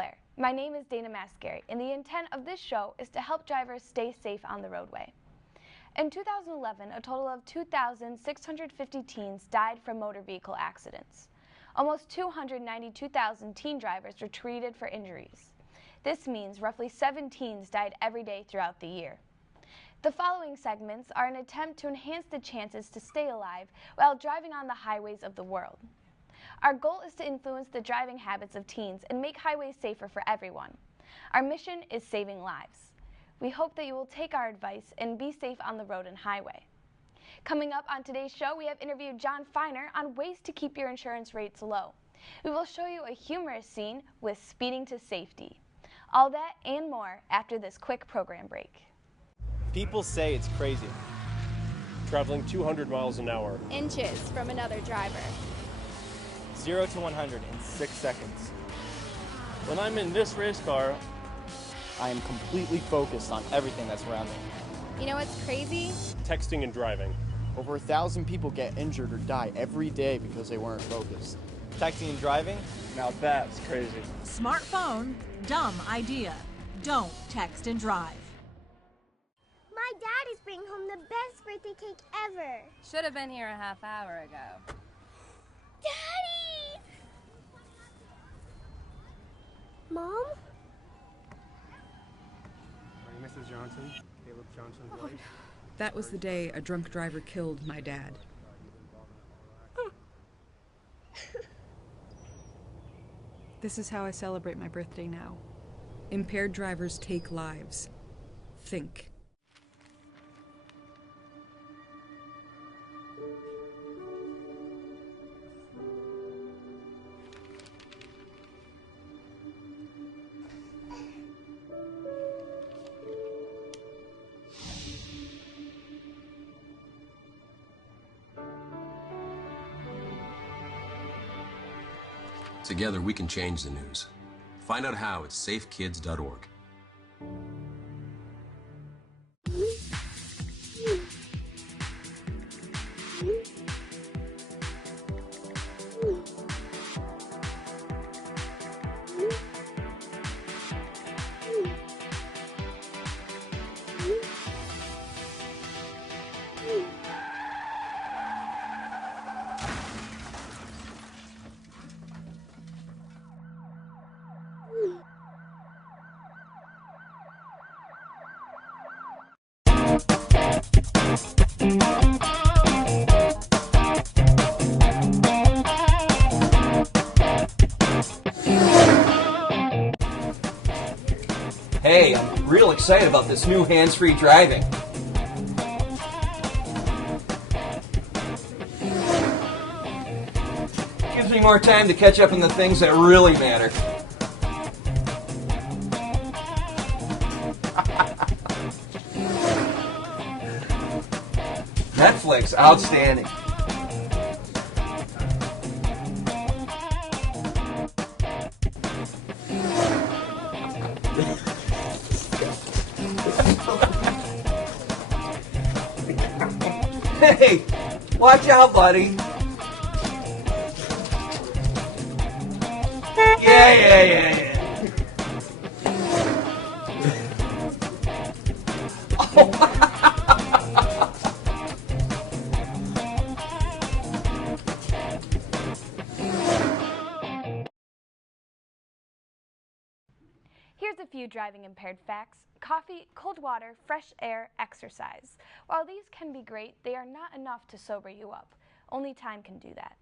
Flair. My name is Dana Mascari, and the intent of this show is to help drivers stay safe on the roadway. In 2011, a total of 2,650 teens died from motor vehicle accidents. Almost 292,000 teen drivers were treated for injuries. This means roughly 7 teens died every day throughout the year. The following segments are an attempt to enhance the chances to stay alive while driving on the highways of the world. Our goal is to influence the driving habits of teens and make highways safer for everyone. Our mission is saving lives. We hope that you will take our advice and be safe on the road and highway. Coming up on today's show, we have interviewed John Feiner on ways to keep your insurance rates low. We will show you a humorous scene with speeding to safety. All that and more after this quick program break. People say it's crazy. Traveling 200 miles an hour. Inches from another driver. 0 to 100 in 6 seconds. When I'm in this race car, I am completely focused on everything that's around me. You know what's crazy? texting and driving. Over 1,000 people get injured or die every day because they weren't focused. Texting and driving? Now that's crazy. Smartphone, dumb idea. Don't text and drive. My dad is bringing home the best birthday cake ever. Should have been here a half hour ago. Daddy! Mom? Are you Mrs. Johnson? Caleb Johnson's wife? That was the day a drunk driver killed my dad. This is how I celebrate my birthday now. Impaired drivers take lives. Think. Together, we can change the news. Find out how at safekids.org. Hey, I'm real excited about this new hands-free driving. Gives me more time to catch up on the things that really matter. Netflix, outstanding. Hey, watch out, buddy. Yeah. Oh. Here's a few driving impaired facts. Coffee, cold water, fresh air, exercise. While these can be great, they are not enough to sober you up. Only time can do that.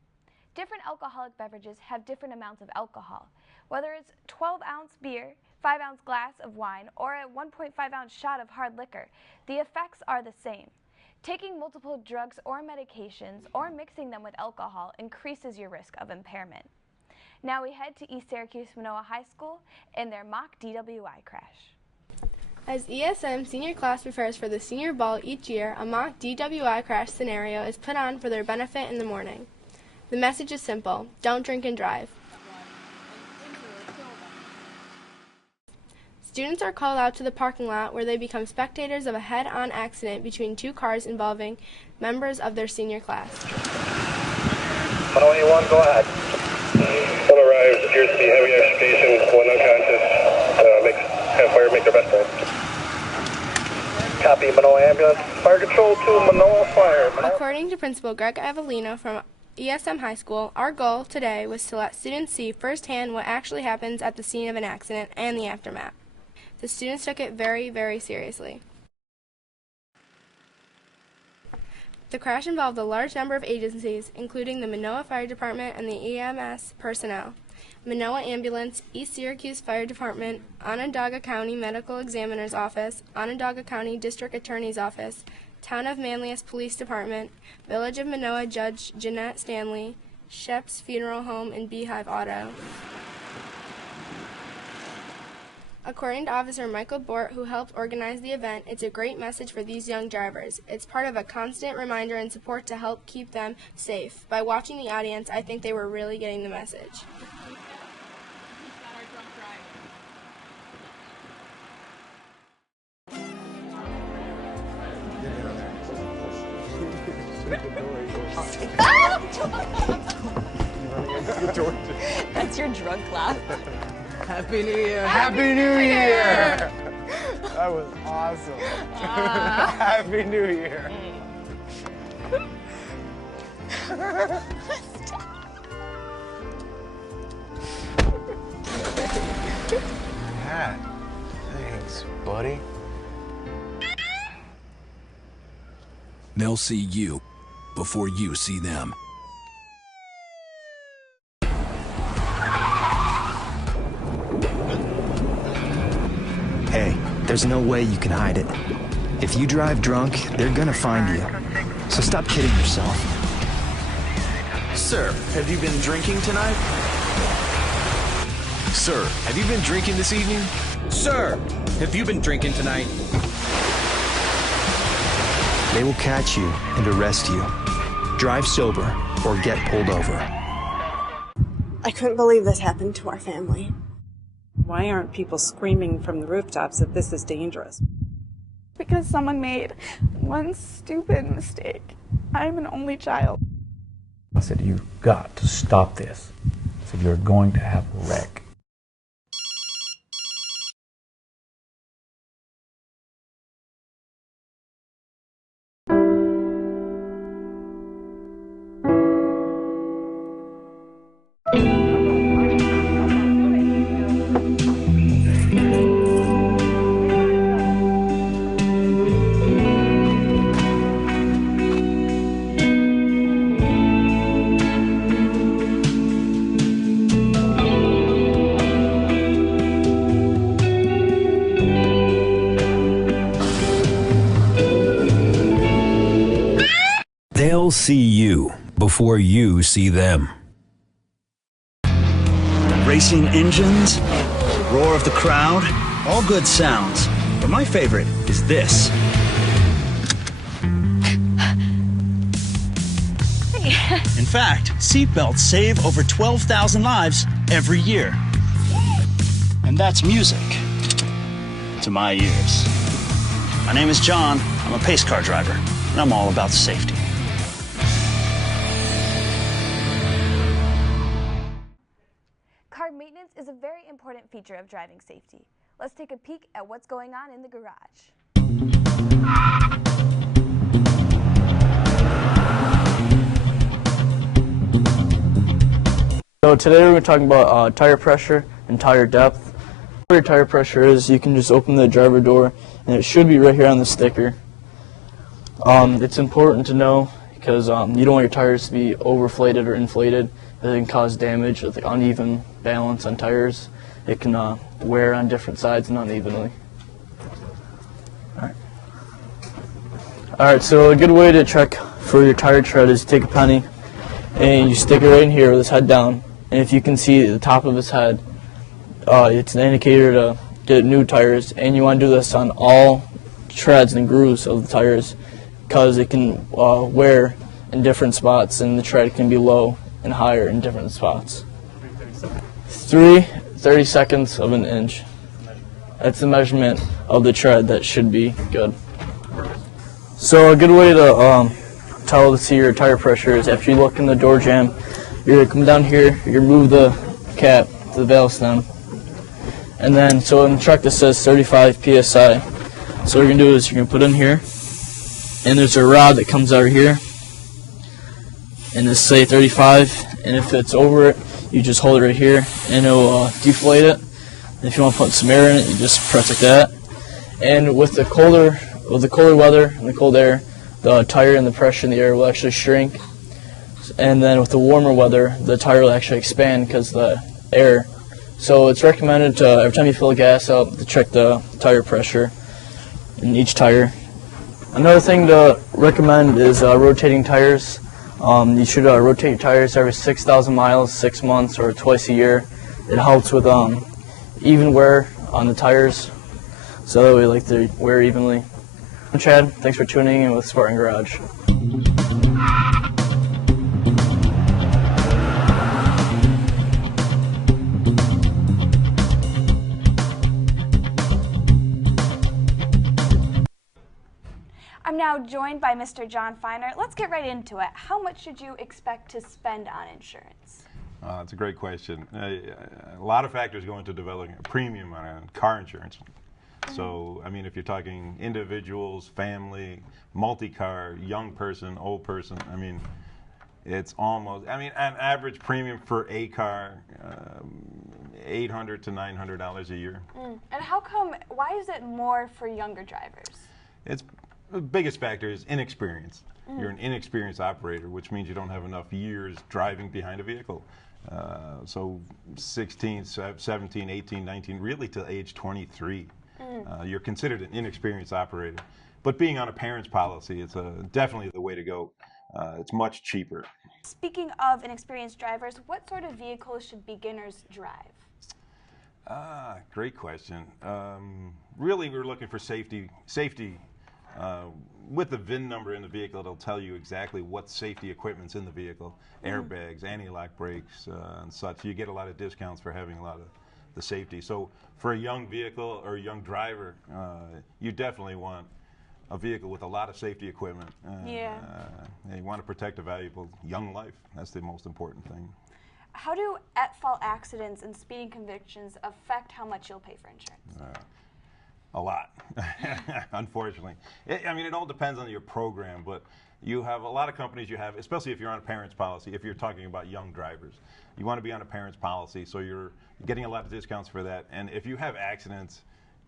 Different alcoholic beverages have different amounts of alcohol. Whether it's 12-ounce beer, 5-ounce glass of wine, or a 1.5-ounce shot of hard liquor, the effects are the same. Taking multiple drugs or medications or mixing them with alcohol increases your risk of impairment. Now we head to East Syracuse Manoa High School in their mock DWI crash. As ESM senior class prepares for the senior ball each year, a mock DWI crash scenario is put on for their benefit in the morning. The message is simple: don't drink and drive. Students are called out to the parking lot where they become spectators of a head-on accident between 2 cars involving members of their senior class. 101, go ahead. All arrives. appears to be heavy agitation, one unconscious. Have fire make their best friend. Copy, Manoa ambulance. Fire control to Manoa Fire. According to Principal Greg Avellino from ESM High School, our goal today was to let students see firsthand what actually happens at the scene of an accident and the aftermath. The students took it very, very seriously. The crash involved a large number of agencies, including the Manoa Fire Department and the EMS personnel, Manoa Ambulance, East Syracuse Fire Department, Onondaga County Medical Examiner's Office, Onondaga County District Attorney's Office, Town of Manlius Police Department, Village of Manoa Judge Jeanette Stanley, Shep's Funeral Home, and Beehive Auto. According to Officer Michael Bort, who helped organize the event, it's a great message for these young drivers. It's part of a constant reminder and support to help keep them safe. By watching the audience, I think they were really getting the message. That's your drug clap. Happy New Year! Happy New Year! That was awesome. Happy New Year. Hat. Thanks, buddy. They'll see you before you see them. Hey, there's no way you can hide it. If you drive drunk, they're gonna find you. So stop kidding yourself. Sir, have you been drinking tonight? Sir, have you been drinking this evening? Sir, have you been drinking tonight? They will catch you and arrest you. Drive sober or get pulled over. I couldn't believe this happened to our family. Why aren't people screaming from the rooftops that this is dangerous? Because someone made one stupid mistake. I'm an only child. I said, you've got to stop this. I said, you're going to have a wreck. They'll see you before you see them. Racing engines, roar of the crowd, all good sounds. But my favorite is this. In fact, seatbelts save over 12,000 lives every year. And that's music to my ears. My name is John. I'm a pace car driver, and I'm all about safety. Car maintenance is a very important feature of driving safety. Let's take a peek at what's going on in the garage. So today we're going to talk about tire pressure and tire depth. Where your tire pressure is, you can just open the driver door, and it should be right here on the sticker. It's important to know because you don't want your tires to be overflated or inflated. It can cause damage with the uneven balance on tires. It can wear on different sides and unevenly. Alright, so a good way to check for your tire tread is take a penny and you stick it right in here with his head down. And if you can see the top of his head, it's an indicator to get new tires. And you want to do this on all treads and grooves of the tires because it can wear in different spots and the tread can be low and higher in different spots. 30 seconds of an inch. That's the measurement of the tread that should be good. So a good way to tell to see your tire pressure is after you look in the door jamb, you're going to come down here, you remove the cap, the valve stem. And then, so in the truck this says 35 PSI. So what you're going to do is you're going to put it in here, and there's a rod that comes out here, and this say 35, and if it's over it, you just hold it right here, and it'll deflate it. And if you want to put some air in it, you just press like that. And with the colder weather and the cold air, the tire and the pressure in the air will actually shrink. And then with the warmer weather, the tire will actually expand because of the air. So it's recommended to, every time you fill gas up, to check the tire pressure in each tire. Another thing to recommend is rotating tires. You should rotate your tires every 6,000 miles, 6 months, or twice a year. It helps with even wear on the tires, so that way like they wear evenly. I'm Chad. Thanks for tuning in with Spartan Garage. I'm now joined by Mr. John Feiner. Let's get right into it. How much should you expect to spend on insurance? That's a great question. A lot of factors go into developing a premium on car insurance. So, I mean, if you're talking individuals, family, multi-car, young person, old person, I mean, it's almost, I mean, an average premium for a car, $800 to $900 a year. And how come, why is it more for younger drivers? The biggest factor is inexperience. You're an inexperienced operator, which means you don't have enough years driving behind a vehicle. So 16, 17, 18, 19, really to age 23. You're considered an inexperienced operator. But being on a parent's policy, it's definitely the way to go. It's much cheaper. Speaking of inexperienced drivers, what sort of vehicles should beginners drive? Great question. Really, we're looking for safety. With the VIN number in the vehicle, it'll tell you exactly what safety equipment's in the vehicle. Airbags, anti-lock brakes, and such. You get a lot of discounts for having a lot of the safety. So for a young vehicle or a young driver, you definitely want a vehicle with a lot of safety equipment. You want to protect a valuable young life. That's the most important thing. How do at-fault accidents and speeding convictions affect how much you'll pay for insurance? A lot, unfortunately. I mean, it all depends on your program, but you have a lot of companies you have, especially if you're on a parent's policy, if you're talking about young drivers. You want to be on a parent's policy, so you're getting a lot of discounts for that. And if you have accidents,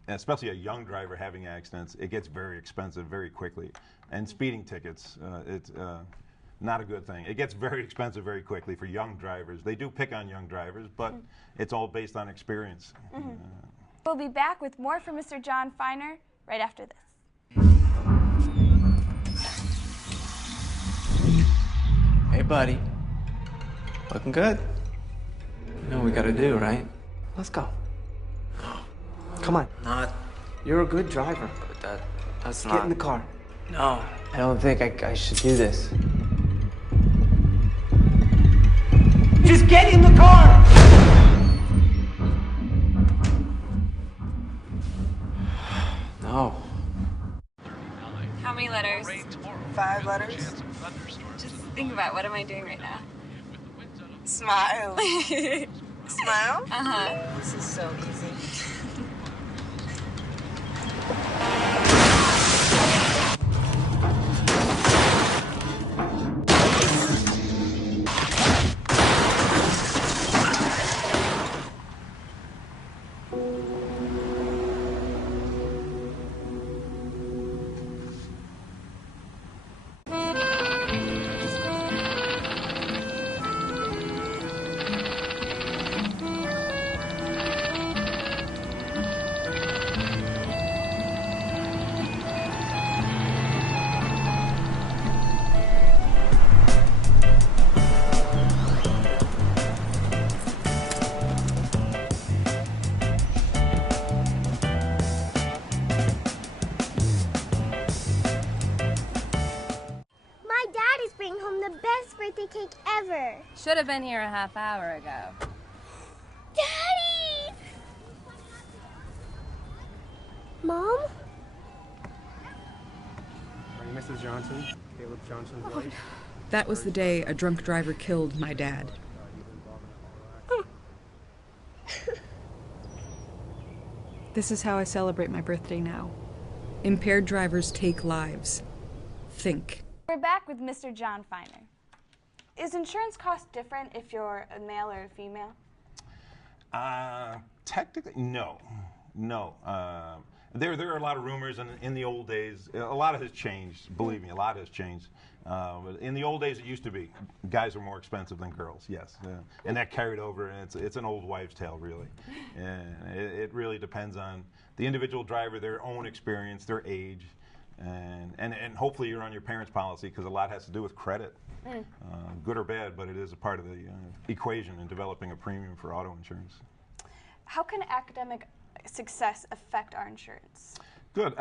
especially a young driver having accidents, it gets very expensive very quickly. And speeding tickets, it's not a good thing. It gets very expensive very quickly for young drivers. They do pick on young drivers, but it's all based on experience. We'll be back with more from Mr. John Feiner right after this. Hey, buddy. Looking good. You know what we gotta do, right? Let's go. Come on. Not. You're a good driver. But that's not. Get in the car. No. I don't think I should do this. Just get in the car! No. How many letters? 5 letters. Just think about, what am I doing right now? Smile. Smile? Uh-huh. This is so easy. birthday cake ever. Should have been here a half hour ago. Daddy! Mom? Are you Mrs. Johnson? Caleb Johnson's wife? That was the day a drunk driver killed my dad. This is how I celebrate my birthday now. Impaired drivers take lives. Think. We're back with Mr. John Feiner. Is insurance cost different if you're a male or a female? Technically, no. No. There are a lot of rumors, and in the old days, a lot has changed. Believe me, a lot has changed. In the old days, it used to be guys were more expensive than girls. Yes, and that carried over, and it's an old wives' tale, really. And it really depends on the individual driver, their own experience, their age, and hopefully you're on your parents' policy because a lot has to do with credit, good or bad, but it is a part of the equation in developing a premium for auto insurance. How can academic success affect our insurance? Good.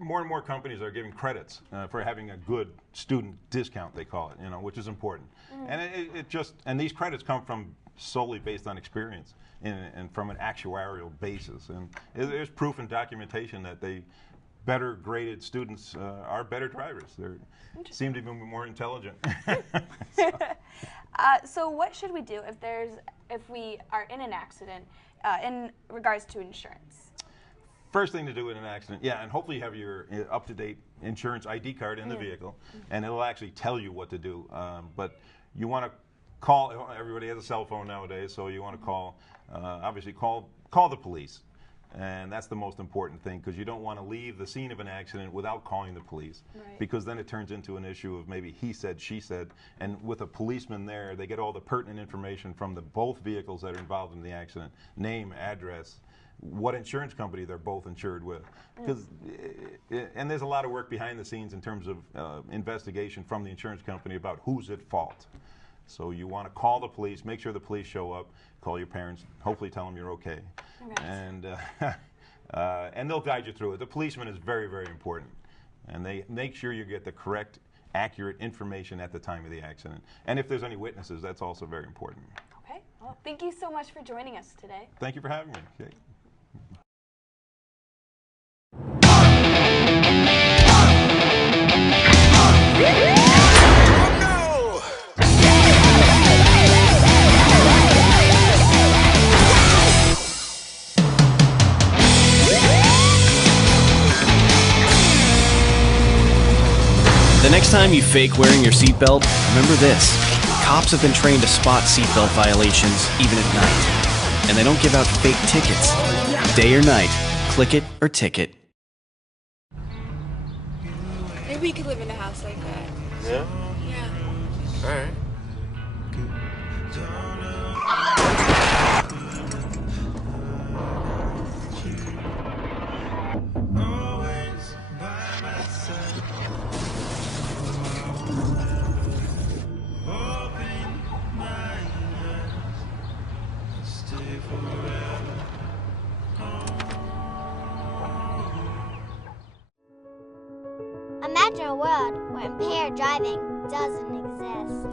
More and more companies are giving credits for having a good student discount, they call it, which is important. And these credits come from solely based on experience and from an actuarial basis. And there's proof and documentation that better graded students are better drivers. They seem to be more intelligent. So what should we do if we are in an accident in regards to insurance? First thing to do in an accident, and hopefully you have your up-to-date insurance ID card in the vehicle, and it'll actually tell you what to do. But you want to call, everybody has a cell phone nowadays, so you want to call, obviously call the police. And that's the most important thing, because you don't want to leave the scene of an accident without calling the police, because then it turns into an issue of maybe he said, she said, and with a policeman there, they get all the pertinent information from both vehicles that are involved in the accident, name, address, what insurance company they're both insured with. And there's a lot of work behind the scenes in terms of investigation from the insurance company about who's at fault. So you want to call the police, make sure the police show up, call your parents, hopefully tell them you're okay. And they'll guide you through it. The policeman is very, very important. And they make sure you get the correct, accurate information at the time of the accident. And if there's any witnesses, that's also very important. Okay. Well, thank you so much for joining us today. Thank you for having me. Okay. The next time you fake wearing your seatbelt, remember this. Cops have been trained to spot seatbelt violations even at night. And they don't give out fake tickets. Day or night, click it or ticket. Maybe we could live in a house like that. Yeah? Yeah. Alright. Imagine a world where impaired driving doesn't exist.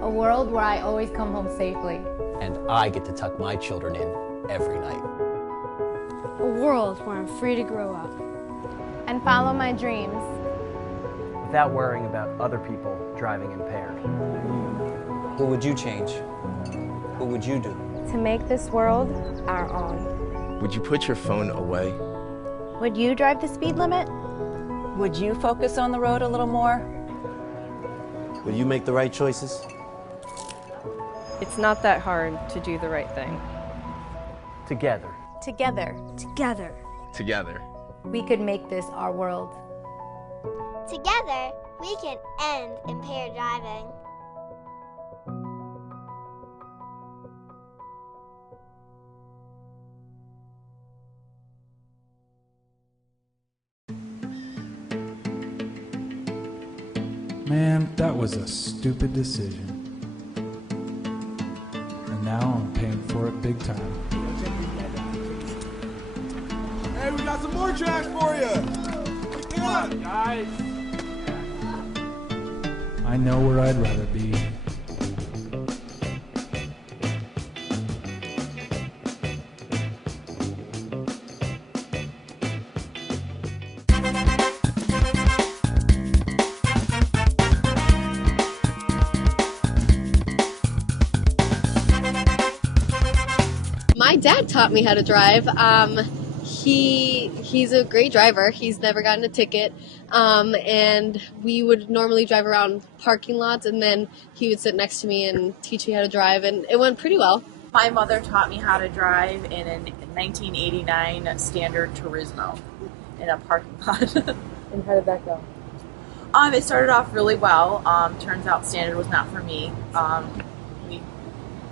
A world where I always come home safely. And I get to tuck my children in every night. A world where I'm free to grow up. And follow my dreams. Without worrying about other people driving impaired. Who would you change? Who would you do? To make this world our own. Would you put your phone away? Would you drive the speed limit? Would you focus on the road a little more? Would you make the right choices? It's not that hard to do the right thing. Together. Together. Together. Together. We could make this our world. Together, we can end impaired driving. Man, that was a stupid decision. And now I'm paying for it big time. Hey, we got some more trash for you! Come on, guys! I know where I'd rather be. My dad taught me how to drive. He's a great driver. He's never gotten a ticket. And we would normally drive around parking lots, and then he would sit next to me and teach me how to drive, and it went pretty well. My mother taught me how to drive in a 1989 Standard Turismo in a parking lot. And how did that go? It started off really well. Turns out Standard was not for me. We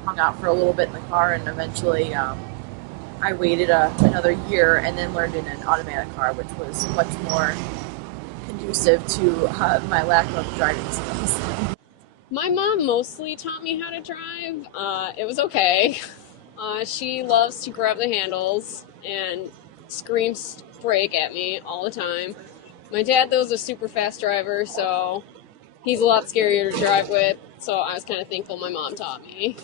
hung out for a little bit in the car, and eventually I waited another year and then learned in an automatic car, which was much more conducive to my lack of driving skills. My mom mostly taught me how to drive. It was okay. She loves to grab the handles and scream brake at me all the time. My dad, though, is a super fast driver, so he's a lot scarier to drive with, so I was kind of thankful my mom taught me.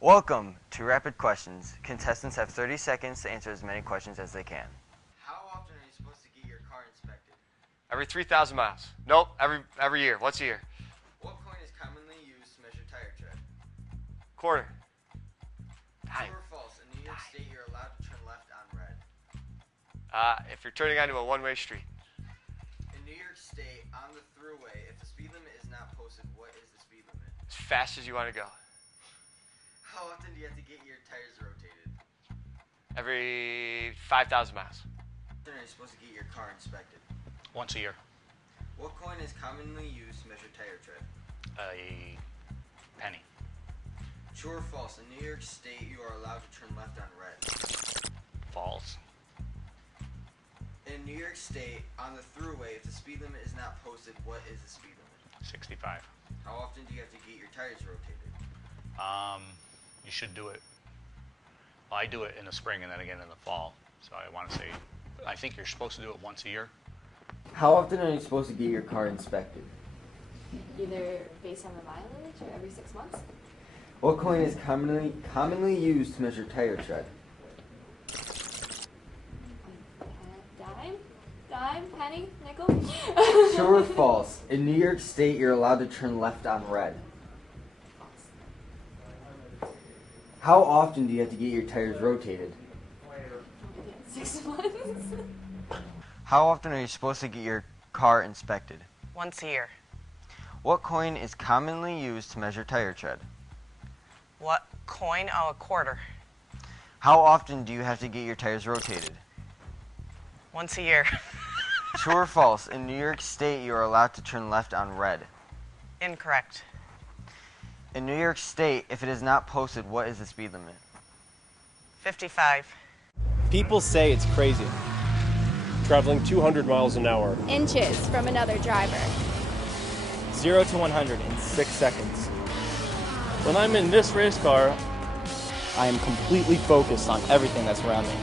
Welcome to Rapid Questions. Contestants have 30 seconds to answer as many questions as they can. How often are you supposed to get your car inspected? Every 3,000 miles. Nope, every year. Once a year. What coin is commonly used to measure tire tread? Quarter. True or false? In New York State, you're allowed to turn left on red. If you're turning onto a one-way street. In New York State, on the thruway, if the speed limit is not posted, what is the speed limit? As fast as you want to go. How often do you have to get your tires rotated? Every 5,000 miles. How often are you supposed to get your car inspected? Once a year. What coin is commonly used to measure tire tread? A penny. True or false? In New York State, you are allowed to turn left on red. False. In New York State, on the thruway, if the speed limit is not posted, what is the speed limit? 65. How often do you have to get your tires rotated? You should do it. Well, I do it in the spring and then again in the fall. So I want to say, I think you're supposed to do it once a year. How often are you supposed to get your car inspected? Either based on the mileage or every 6 months. What coin is commonly used to measure tire tread? Dime, penny, nickel. True or false? In New York State, you're allowed to turn left on red. How often do you have to get your tires rotated? 6 months. How often are you supposed to get your car inspected? Once a year. What coin is commonly used to measure tire tread? What coin? Oh, a quarter. How often do you have to get your tires rotated? Once a year. True or false? In New York State, you are allowed to turn left on red. Incorrect. In New York State, if it is not posted, what is the speed limit? 55. People say it's crazy. Traveling 200 miles an hour. Inches from another driver. 0 to 100 in 6 seconds. When I'm in this race car, I am completely focused on everything that's around me.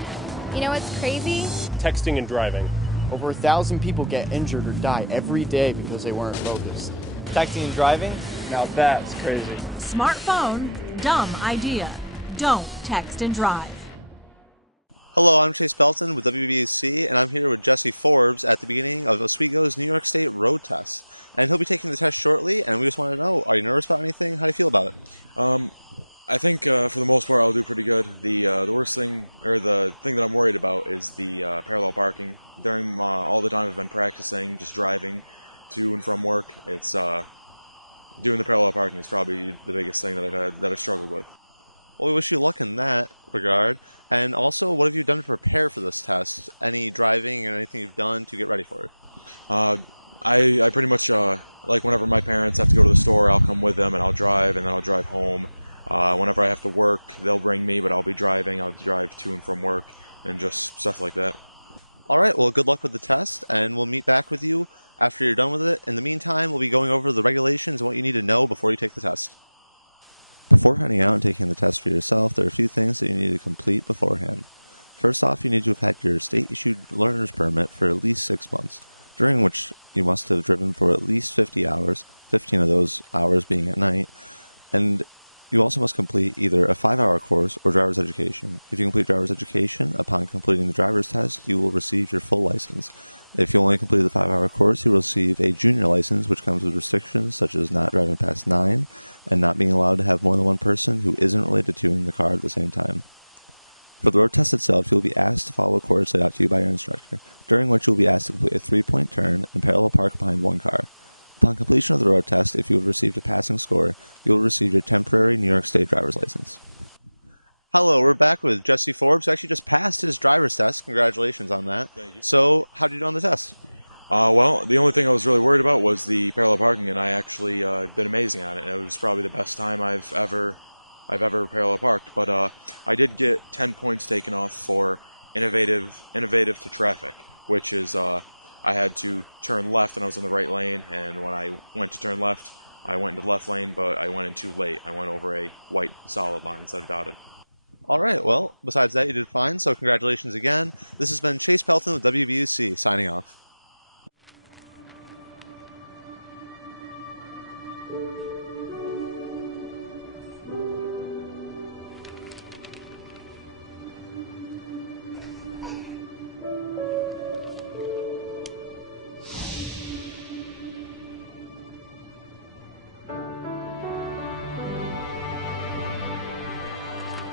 You know what's crazy? Texting and driving. Over 1,000 people get injured or die every day because they weren't focused. Texting and driving? Now that's crazy. Smartphone, dumb idea. Don't text and drive.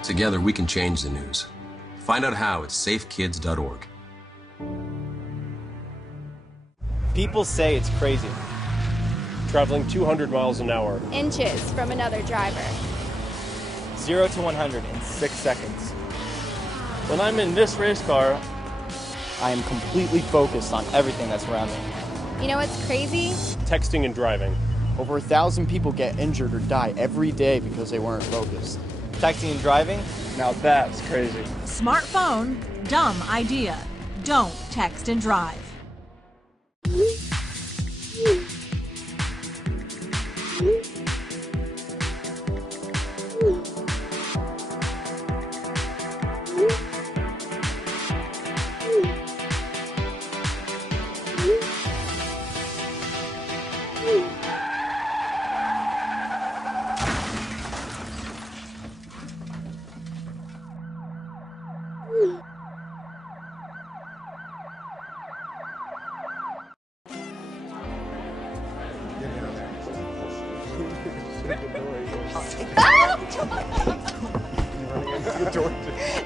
Together we can change the news. Find out how at safekids.org. People say it's crazy. Traveling 200 miles an hour. Inches from another driver. 0 to 100 in 6 seconds. When I'm in this race car, I am completely focused on everything that's around me. You know what's crazy? Texting and driving. Over 1,000 people get injured or die every day because they weren't focused. Texting and driving? Now that's crazy. Smartphone, dumb idea. Don't text and drive.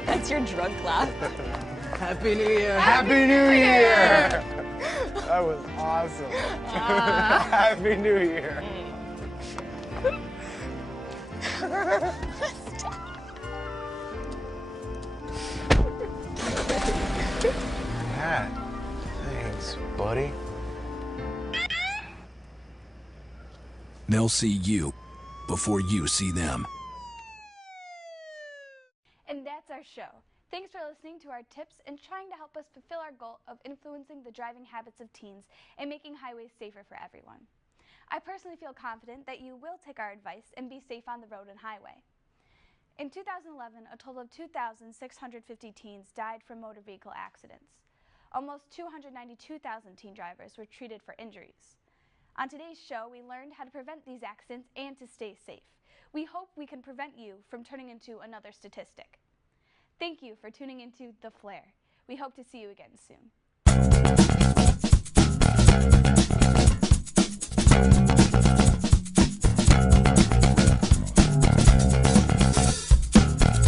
That's your drunk laugh. Happy New Year! Happy New Year! That was awesome. Happy New Year! Hat. Thanks, buddy. They'll see you before you see them. And that's our show. Thanks for listening to our tips and trying to help us fulfill our goal of influencing the driving habits of teens and making highways safer for everyone. I personally feel confident that you will take our advice and be safe on the road and highway. In 2011, a total of 2,650 teens died from motor vehicle accidents. Almost 292,000 teen drivers were treated for injuries. On today's show, we learned how to prevent these accidents and to stay safe. We hope we can prevent you from turning into another statistic. Thank you for tuning into The Flare. We hope to see you again soon.